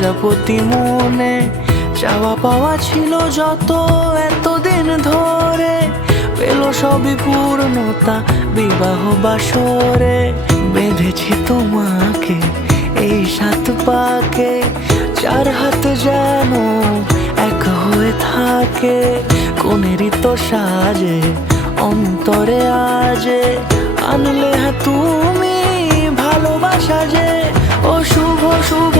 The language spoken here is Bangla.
প্রজাপতি মনে চাওয়া পাওয়া ছিল যত এতদিন ধরে, পেল সবই পূর্ণতা বিবাহ বাসরে। বেঁধেছি তোমাকে এই 7 পাকে, 4 হাত যেন এক হয়ে থাকে। কোনেরই তো সাজে অন্তরে আজে আনলে তুমি ভালোবাসা যে। ও শুভ শুভ